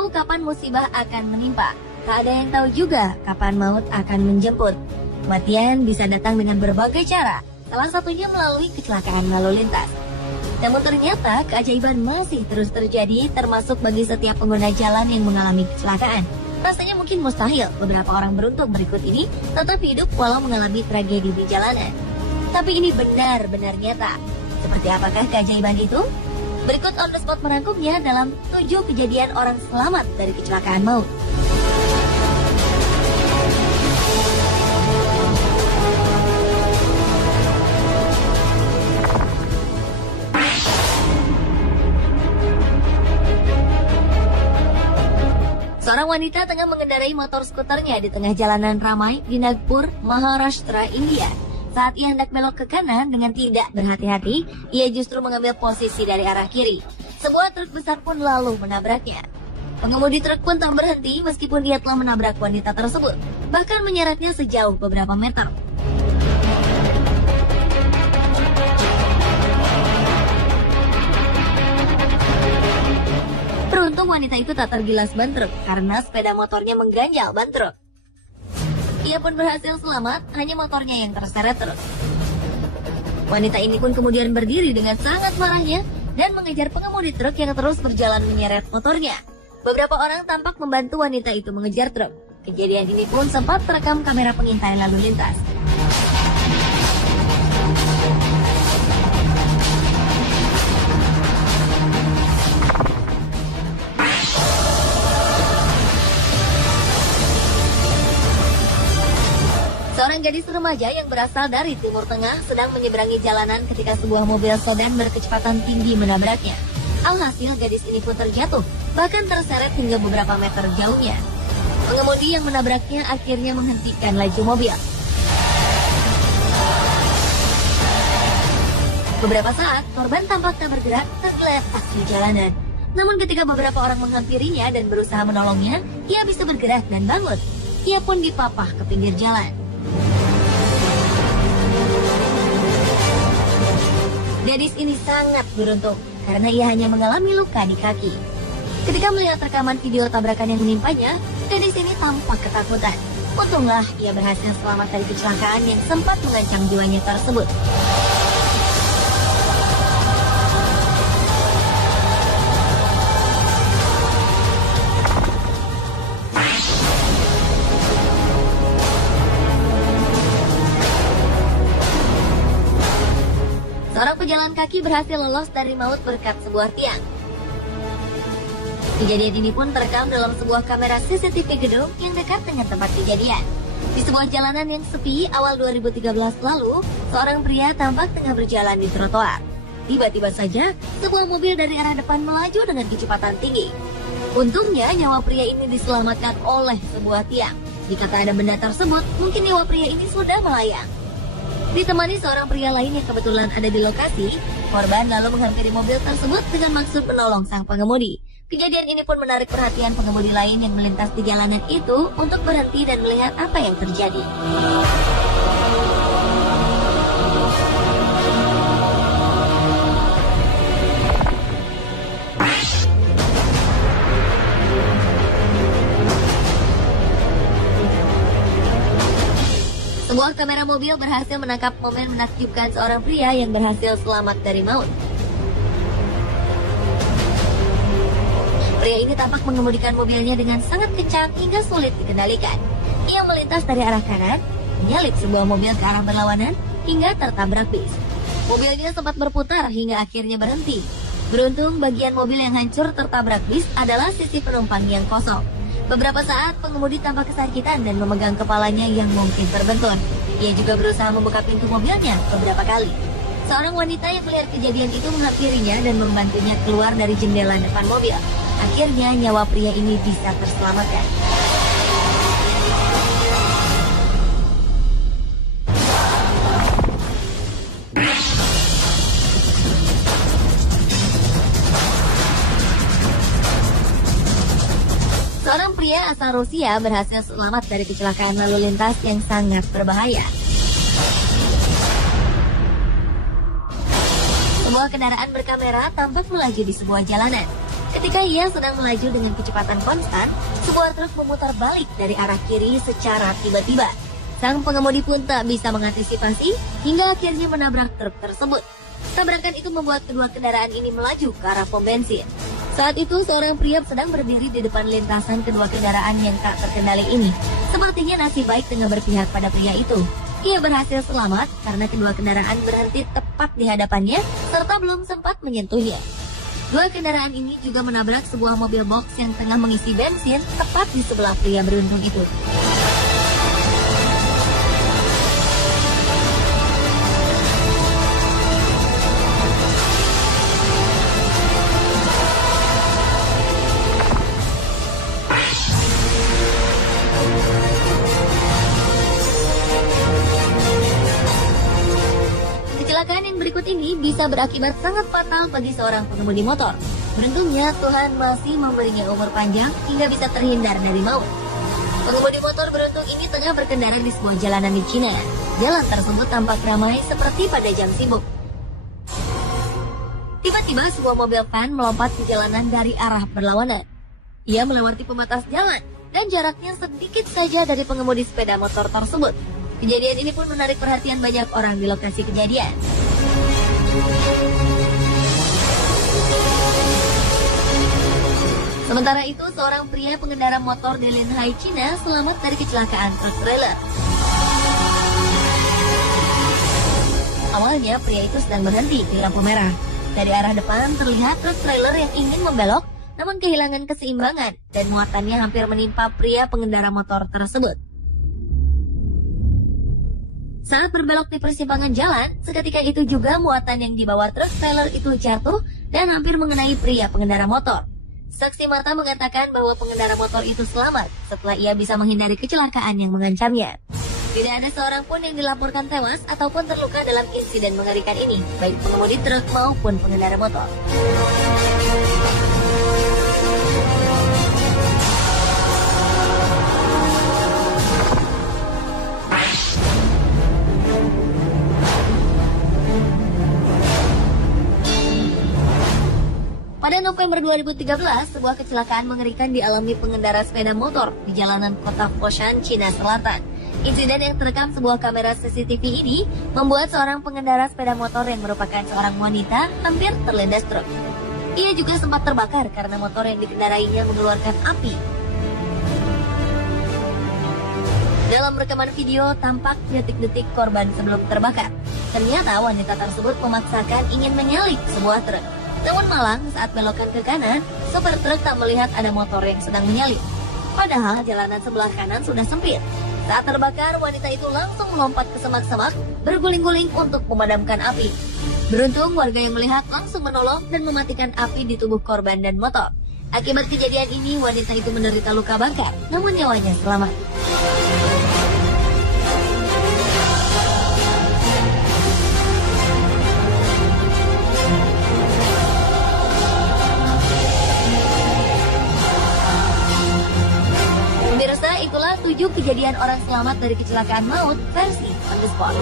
tahu kapan musibah akan menimpa. Tak ada yang tahu juga kapan maut akan menjemput. Kematian bisa datang dengan berbagai cara, salah satunya melalui kecelakaan lalu lintas. Namun ternyata keajaiban masih terus terjadi, termasuk bagi setiap pengguna jalan yang mengalami kecelakaan. Rasanya mungkin mustahil beberapa orang beruntung berikut ini tetap hidup walau mengalami tragedi di jalanan. Tapi ini benar-benar nyata. Seperti apakah keajaiban itu? Berikut on the spot merangkumnya dalam 7 kejadian orang selamat dari kecelakaan maut. Seorang wanita tengah mengendarai motor skuternya di tengah jalanan ramai di Nagpur, Maharashtra, India. Saat ia hendak belok ke kanan dengan tidak berhati-hati, ia justru mengambil posisi dari arah kiri. Sebuah truk besar pun lalu menabraknya. Pengemudi truk pun tak berhenti meskipun dia telah menabrak wanita tersebut, bahkan menyeretnya sejauh beberapa meter. Beruntung wanita itu tak tergilas ban truk karena sepeda motornya mengganjal ban truk. Ia pun berhasil selamat, hanya motornya yang terseret truk. Wanita ini pun kemudian berdiri dengan sangat marahnya dan mengejar pengemudi truk yang terus berjalan menyeret motornya. Beberapa orang tampak membantu wanita itu mengejar truk. Kejadian ini pun sempat terekam kamera pengintai lalu lintas. Seorang gadis remaja yang berasal dari Timur Tengah sedang menyeberangi jalanan ketika sebuah mobil sedan berkecepatan tinggi menabraknya. Alhasil gadis ini pun terjatuh, bahkan terseret hingga beberapa meter jauhnya. Pengemudi yang menabraknya akhirnya menghentikan laju mobil. Beberapa saat, korban tampak tak bergerak tergeletak di jalanan. Namun ketika beberapa orang menghampirinya dan berusaha menolongnya, ia bisa bergerak dan bangun. Ia pun dipapah ke pinggir jalan. Gadis ini sangat beruntung karena ia hanya mengalami luka di kaki. Ketika melihat rekaman video tabrakan yang menimpanya, gadis ini tampak ketakutan. Untunglah ia berhasil selamat dari kecelakaan yang sempat mengancam jiwanya tersebut. Seorang pejalan kaki berhasil lolos dari maut berkat sebuah tiang. Kejadian ini pun terekam dalam sebuah kamera CCTV gedung yang dekat dengan tempat kejadian. Di sebuah jalanan yang sepi awal 2013 lalu, seorang pria tampak tengah berjalan di trotoar. Tiba-tiba saja, sebuah mobil dari arah depan melaju dengan kecepatan tinggi. Untungnya, nyawa pria ini diselamatkan oleh sebuah tiang. Jika tak ada benda tersebut, mungkin nyawa pria ini sudah melayang. Ditemani seorang pria lain yang kebetulan ada di lokasi, korban lalu menghampiri mobil tersebut dengan maksud menolong sang pengemudi. Kejadian ini pun menarik perhatian pengemudi lain yang melintas di jalanan itu untuk berhenti dan melihat apa yang terjadi. Sebuah kamera mobil berhasil menangkap momen menakjubkan seorang pria yang berhasil selamat dari maut. Pria ini tampak mengemudikan mobilnya dengan sangat kencang hingga sulit dikendalikan. Ia melintas dari arah kanan, menyalip sebuah mobil ke arah berlawanan, hingga tertabrak bis. Mobilnya sempat berputar hingga akhirnya berhenti. Beruntung bagian mobil yang hancur tertabrak bis adalah sisi penumpang yang kosong. Beberapa saat, pengemudi tampak kesakitan dan memegang kepalanya yang mungkin terbentur. Ia juga berusaha membuka pintu mobilnya beberapa kali. Seorang wanita yang melihat kejadian itu menghampirinya dan membantunya keluar dari jendela depan mobil. Akhirnya, nyawa pria ini bisa terselamatkan. Seorang pria asal Rusia berhasil selamat dari kecelakaan lalu lintas yang sangat berbahaya. Sebuah kendaraan berkamera tampak melaju di sebuah jalanan. Ketika ia sedang melaju dengan kecepatan konstan, sebuah truk memutar balik dari arah kiri secara tiba-tiba. Sang pengemudi pun tak bisa mengantisipasi hingga akhirnya menabrak truk tersebut. Tabrakan itu membuat kedua kendaraan ini melaju ke arah pom bensin. Saat itu seorang pria sedang berdiri di depan lintasan kedua kendaraan yang tak terkendali ini. Sepertinya nasib baik tengah berpihak pada pria itu. Ia berhasil selamat karena kedua kendaraan berhenti tepat di hadapannya serta belum sempat menyentuhnya. Dua kendaraan ini juga menabrak sebuah mobil box yang tengah mengisi bensin tepat di sebelah pria beruntung itu. Kecelakaan yang berikut ini bisa berakibat sangat fatal bagi seorang pengemudi motor. Beruntungnya Tuhan masih memberinya umur panjang hingga bisa terhindar dari maut. Pengemudi motor beruntung ini tengah berkendara di sebuah jalanan di Cina. Jalan tersebut tampak ramai seperti pada jam sibuk. Tiba-tiba sebuah mobil van melompat ke jalanan dari arah berlawanan. Ia melewati pembatas jalan dan jaraknya sedikit saja dari pengemudi sepeda motor tersebut. Kejadian ini pun menarik perhatian banyak orang di lokasi kejadian. Sementara itu, seorang pria pengendara motor di Linhai, China selamat dari kecelakaan truk trailer. Awalnya, pria itu sedang berhenti di lampu merah. Dari arah depan terlihat truk trailer yang ingin membelok, namun kehilangan keseimbangan dan muatannya hampir menimpa pria pengendara motor tersebut. Saat berbelok di persimpangan jalan, seketika itu juga muatan yang dibawa truk trailer itu jatuh dan hampir mengenai pria pengendara motor. Saksi mata mengatakan bahwa pengendara motor itu selamat setelah ia bisa menghindari kecelakaan yang mengancamnya. Tidak ada seorang pun yang dilaporkan tewas ataupun terluka dalam insiden mengerikan ini, baik pengemudi truk maupun pengendara motor. Pada November 2013, sebuah kecelakaan mengerikan dialami pengendara sepeda motor di jalanan kota Foshan, Cina Selatan. Insiden yang terekam sebuah kamera CCTV ini membuat seorang pengendara sepeda motor yang merupakan seorang wanita hampir terlindas truk. Ia juga sempat terbakar karena motor yang dikendarainya mengeluarkan api. Dalam rekaman video tampak detik-detik korban sebelum terbakar. Ternyata wanita tersebut memaksakan ingin menyalip sebuah truk. Namun malang saat belokan ke kanan, sopir truk tak melihat ada motor yang sedang menyalip. Padahal jalanan sebelah kanan sudah sempit. Saat terbakar, wanita itu langsung melompat ke semak-semak, berguling-guling untuk memadamkan api. Beruntung warga yang melihat langsung menolong dan mematikan api di tubuh korban dan motor. Akibat kejadian ini, wanita itu menderita luka bakar, namun nyawanya selamat. Pemirsa, itulah 7 kejadian orang selamat dari kecelakaan maut versi On The Spot.